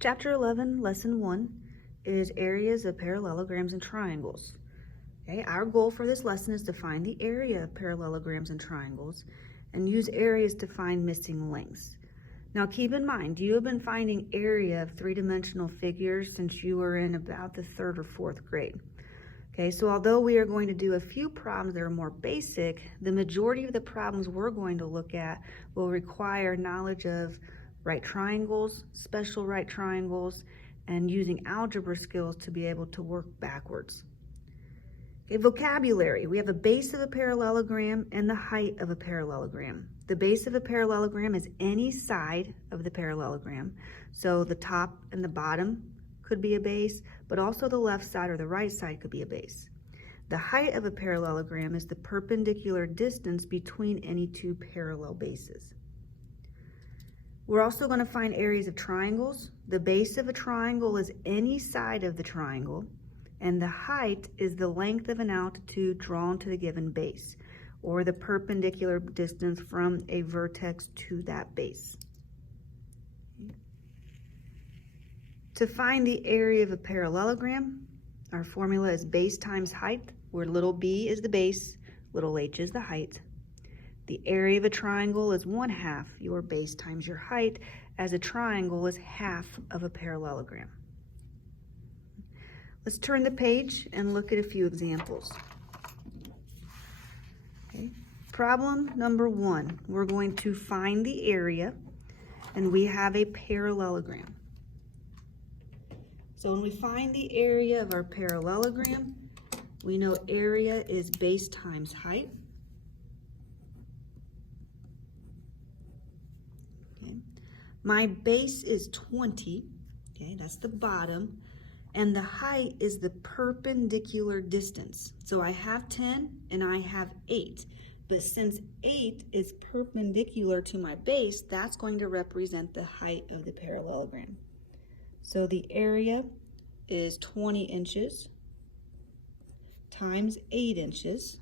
Chapter 11, Lesson 1 is areas of parallelograms and triangles. Okay, our goal for this lesson is to find the area of parallelograms and triangles and use areas to find missing lengths. Now keep in mind, you have been finding area of three-dimensional figures since you were in about the 3rd or 4th grade. Okay, so although we are going to do a few problems that are more basic, the majority of the problems we're going to look at will require knowledge of right triangles, special right triangles, and using algebra skills to be able to work backwards. Okay, vocabulary. We have a base of a parallelogram and the height of a parallelogram. The base of a parallelogram is any side of the parallelogram. So the top and the bottom could be a base, but also the left side or the right side could be a base. The height of a parallelogram is the perpendicular distance between any two parallel bases. We're also going to find areas of triangles. The base of a triangle is any side of the triangle, and the height is the length of an altitude drawn to the given base, or the perpendicular distance from a vertex to that base. To find the area of a parallelogram, our formula is base times height, where little b is the base, little h is the height. The area of a triangle is 1/2 your base times your height, as a triangle is half of a parallelogram. Let's turn the page and look at a few examples. Okay. Problem number 1, we're going to find the area, and we have a parallelogram. So when we find the area of our parallelogram, we know area is base times height. Okay. My base is 20, okay, that's the bottom, and the height is the perpendicular distance. So I have 10 and I have 8, but since 8 is perpendicular to my base, that's going to represent the height of the parallelogram. So the area is 20 inches times 8 inches.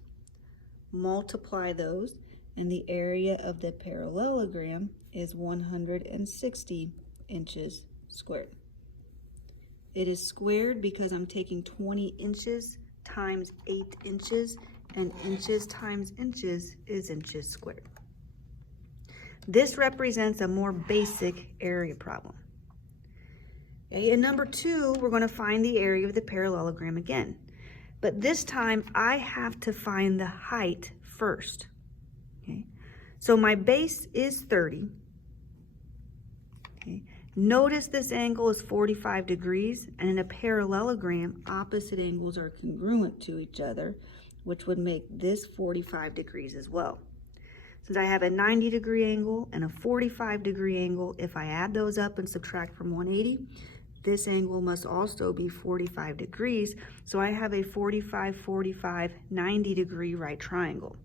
Multiply those, and the area of the parallelogram is 160 inches squared. It is squared because I'm taking 20 inches times 8 inches, and inches times inches is inches squared. This represents a more basic area problem. Okay, in number 2, we're going to find the area of the parallelogram again. But this time, I have to find the height first. Okay, so my base is 30. Okay. Notice this angle is 45 degrees, and in a parallelogram, opposite angles are congruent to each other, which would make this 45 degrees as well. Since I have a 90-degree angle and a 45-degree angle, if I add those up and subtract from 180, this angle must also be 45 degrees, so I have a 45, 45, 90-degree right triangle.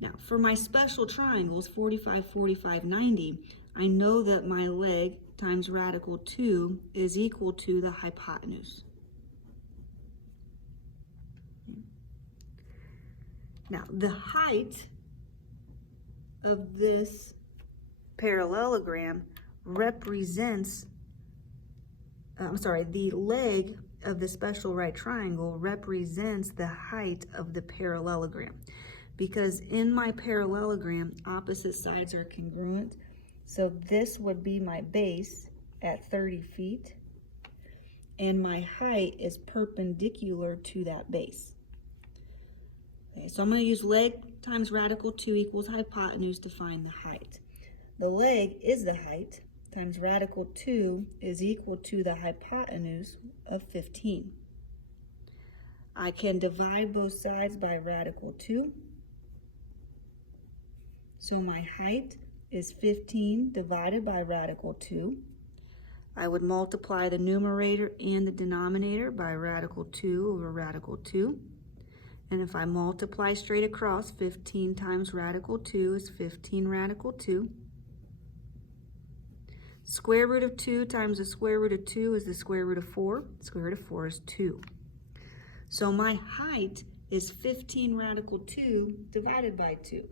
Now, for my special triangles, 45, 45, 90, I know that my leg times radical 2 is equal to the hypotenuse. Now, the height of this parallelogram represents, the leg of the special right triangle represents the height of the parallelogram. Because in my parallelogram, opposite sides are congruent, so this would be my base at 30 feet, and my height is perpendicular to that base. Okay, so I'm going to use leg times radical 2 equals hypotenuse to find the height. The leg is the height, times radical 2 is equal to the hypotenuse of 15. I can divide both sides by radical 2. So my height is 15 divided by radical 2. I would multiply the numerator and the denominator by radical 2 over radical 2. And if I multiply straight across, 15 times radical 2 is 15 radical 2. Square root of 2 times the square root of 2 is the square root of 4. Square root of 4 is 2. So my height is 15 radical 2 divided by 2.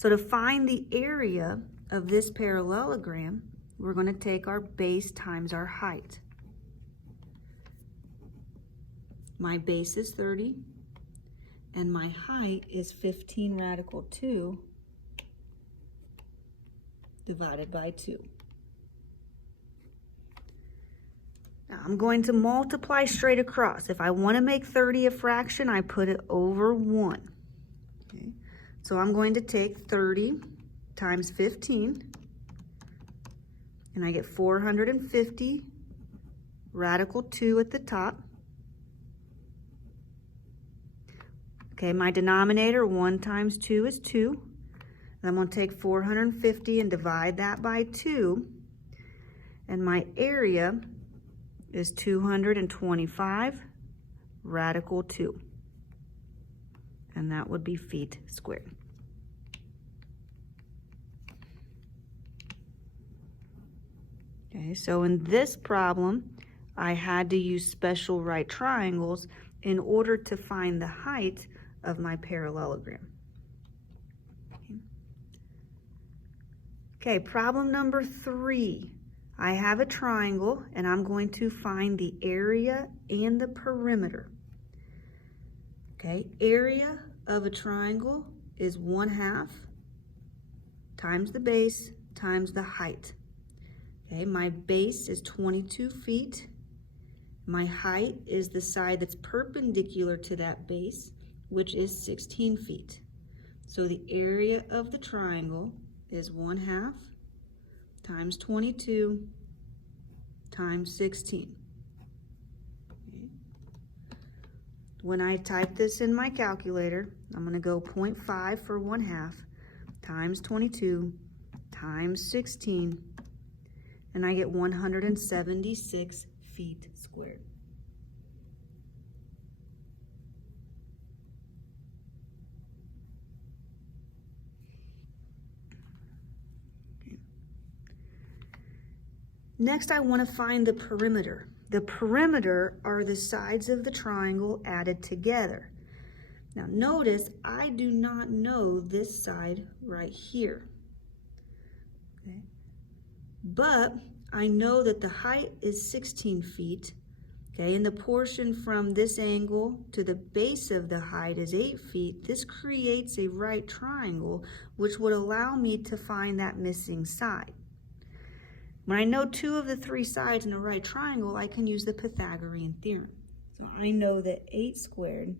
So to find the area of this parallelogram, we're going to take our base times our height. My base is 30, and my height is 15 radical 2 divided by 2. Now I'm going to multiply straight across. If I want to make 30 a fraction, I put it over 1. Okay. So I'm going to take 30 times 15, and I get 450 radical 2 at the top. Okay, my denominator, 1 times 2 is 2. And I'm going to take 450 and divide that by 2. And my area is 225 radical 2. And that would be feet squared. Okay, so in this problem, I had to use special right triangles in order to find the height of my parallelogram. Okay, problem number 3. I have a triangle and I'm going to find the area and the perimeter. Okay, area of a triangle is 1/2 times the base times the height. Okay, my base is 22 feet. My height is the side that's perpendicular to that base, which is 16 feet. So the area of the triangle is 1/2 times 22 times 16. Okay. When I type this in my calculator, I'm going to go 0.5 for 1/2 times 22 times 16, and I get 176 feet squared. Next, I want to find the perimeter. The perimeter are the sides of the triangle added together. Now notice I do not know this side right here. Okay. But I know that the height is 16 feet. Okay, and the portion from this angle to the base of the height is 8 feet. This creates a right triangle, which would allow me to find that missing side. When I know 2 of the 3 sides in a right triangle, I can use the Pythagorean theorem. So I know that 8 squared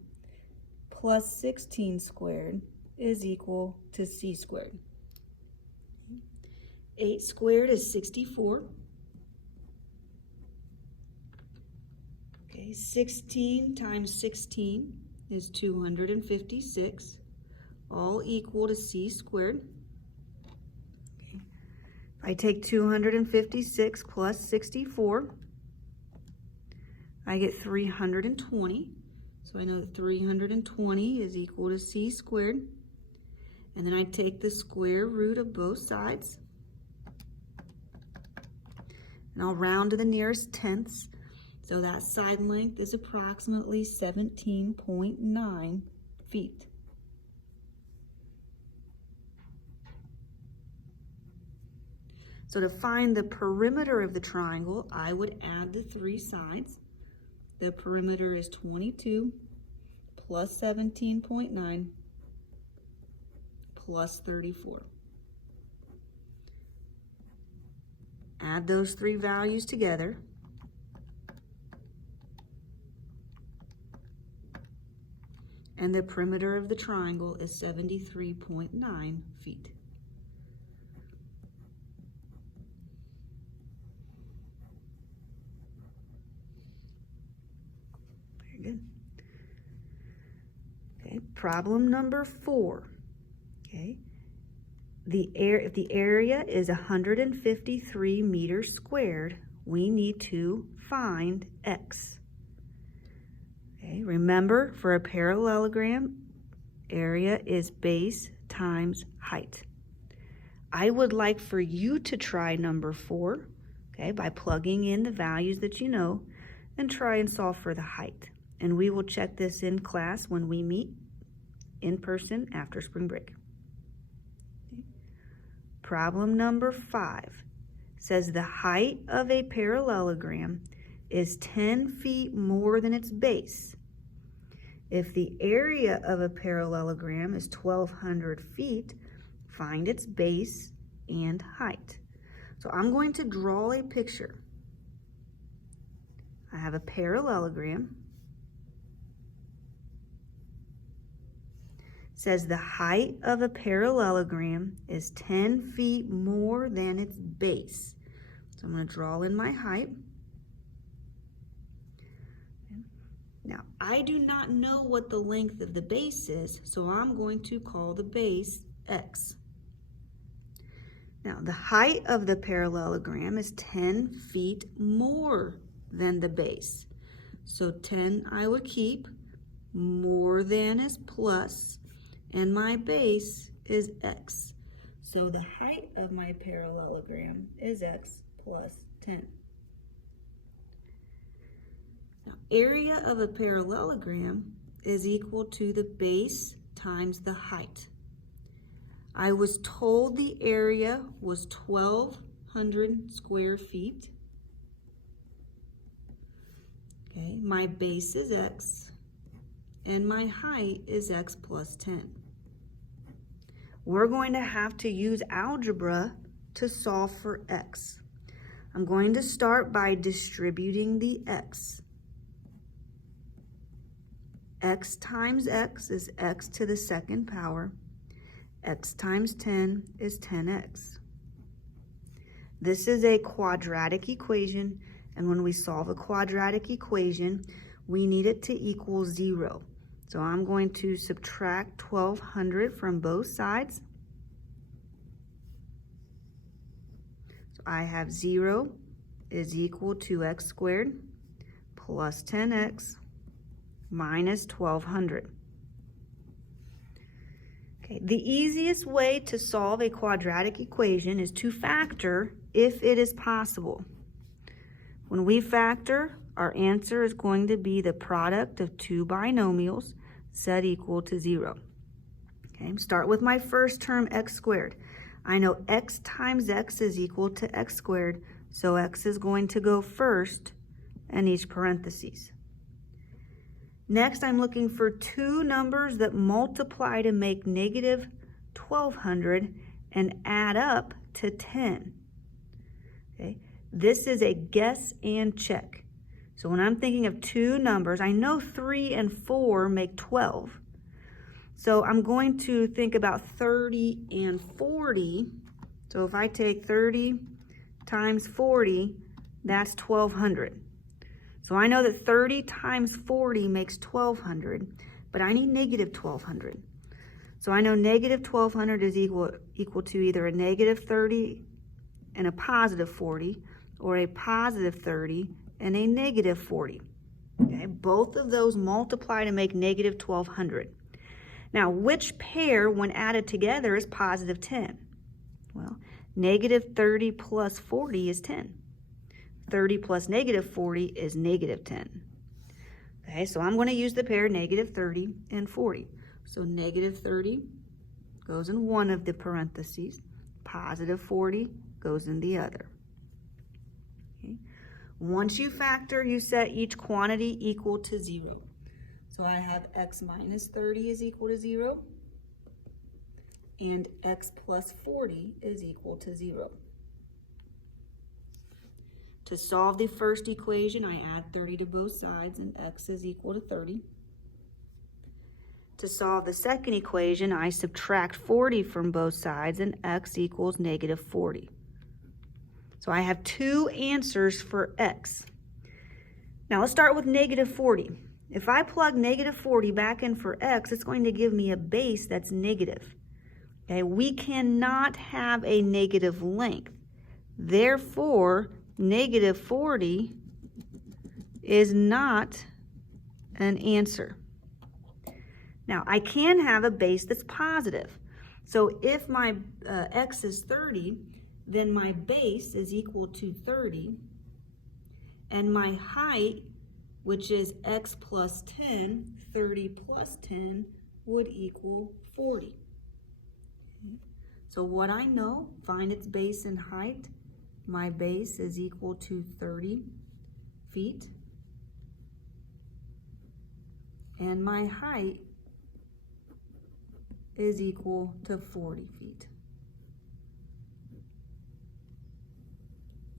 plus 16 squared is equal to c squared. 8 squared is 64. Okay, 16 times 16 is 256, all equal to c squared. I take 256 plus 64, I get 320. So I know that 320 is equal to c squared. And then I take the square root of both sides. And I'll round to the nearest tenths. So that side length is approximately 17.9 feet. So to find the perimeter of the triangle, I would add the 3 sides. The perimeter is 22 plus 17.9 plus 34. Add those 3 values together. And the perimeter of the triangle is 73.9 feet. Good. Okay, problem number 4. Okay, if the area is 153 meters squared, we need to find x. Okay, remember, for a parallelogram, area is base times height. I would like for you to try number 4, okay, by plugging in the values that you know and try and solve for the height. And we will check this in class when we meet in person after spring break. Problem number 5 says the height of a parallelogram is 10 feet more than its base. If the area of a parallelogram is 1,200 feet, find its base and height. So I'm going to draw a picture. I have a parallelogram. It says the height of a parallelogram is 10 feet more than its base. So I'm going to draw in my height. Now, I do not know what the length of the base is, so I'm going to call the base x. Now, the height of the parallelogram is 10 feet more than the base. So 10 I would keep, more than is plus, and my base is x. So the height of my parallelogram is x plus 10. Now, area of a parallelogram is equal to the base times the height. I was told the area was 1,200 square feet. Okay, my base is x, and my height is x plus 10. We're going to have to use algebra to solve for x. I'm going to start by distributing the x. X times x is x to the second power. X times 10 is 10x. This is a quadratic equation, and when we solve a quadratic equation, we need it to equal 0. So I'm going to subtract 1,200 from both sides. So I have 0 is equal to x squared plus 10x minus 1,200. Okay, the easiest way to solve a quadratic equation is to factor if it is possible. When we factor, our answer is going to be the product of two binomials set equal to 0. Okay, start with my first term, x squared. I know x times x is equal to x squared, so x is going to go first in each parentheses. Next, I'm looking for two numbers that multiply to make negative 1,200 and add up to 10. Okay, this is a guess and check. So when I'm thinking of two numbers, I know 3 and 4 make 12. So I'm going to think about 30 and 40. So if I take 30 times 40, that's 1,200. So I know that 30 times 40 makes 1,200, but I need negative 1,200. So I know negative 1,200 is equal to either a negative 30 and a positive 40, or a positive 30 and a negative 40. Okay, both of those multiply to make negative 1,200. Now, which pair, when added together, is positive 10? Well, negative 30 plus 40 is 10. 30 plus negative 40 is negative 10. Okay, so I'm going to use the pair negative 30 and 40. So negative 30 goes in one of the parentheses. Positive 40 goes in the other. Okay. Once you factor, you set each quantity equal to 0. So I have x minus 30 is equal to 0, and x plus 40 is equal to 0. To solve the first equation, I add 30 to both sides, and x is equal to 30. To solve the second equation, I subtract 40 from both sides, and x equals negative 40. So I have two answers for x. Now let's start with negative 40. If I plug negative 40 back in for x, it's going to give me a base that's negative. Okay, we cannot have a negative length. Therefore, negative 40 is not an answer. Now, I can have a base that's positive. So if my x is 30, then my base is equal to 30, and my height, which is x plus 10, 30 plus 10, would equal 40. Okay. So what I know, find its base and height. My base is equal to 30 feet. And my height is equal to 40 feet.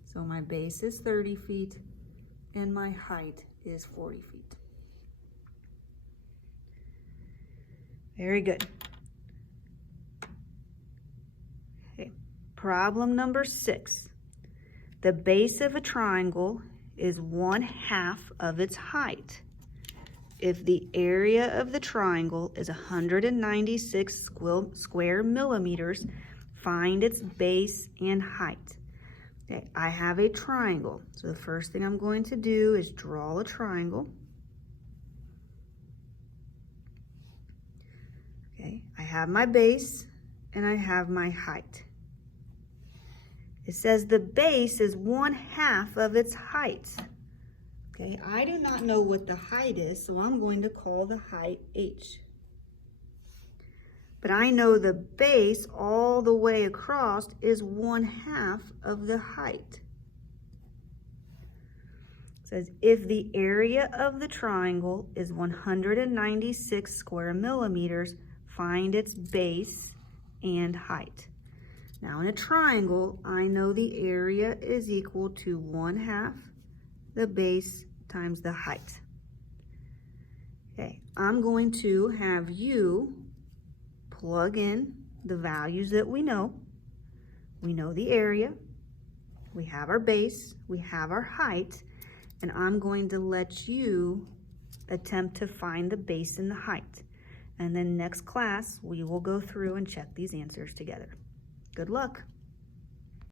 So my base is 30 feet and my height is 40 feet. Very good. Okay. Problem number 6. The base of a triangle is 1/2 of its height. If the area of the triangle is 196 square millimeters, find its base and height. Okay, I have a triangle. So the first thing I'm going to do is draw a triangle. Okay, I have my base and I have my height. It says the base is 1/2 of its height. Okay, I do not know what the height is, so I'm going to call the height H. But I know the base all the way across is 1/2 of the height. It says if the area of the triangle is 196 square millimeters, find its base and height. Now in a triangle, I know the area is equal to 1/2 the base times the height. Okay, I'm going to have you plug in the values that we know. We know the area, we have our base, we have our height, and I'm going to let you attempt to find the base and the height. And then next class, we will go through and check these answers together. Good luck.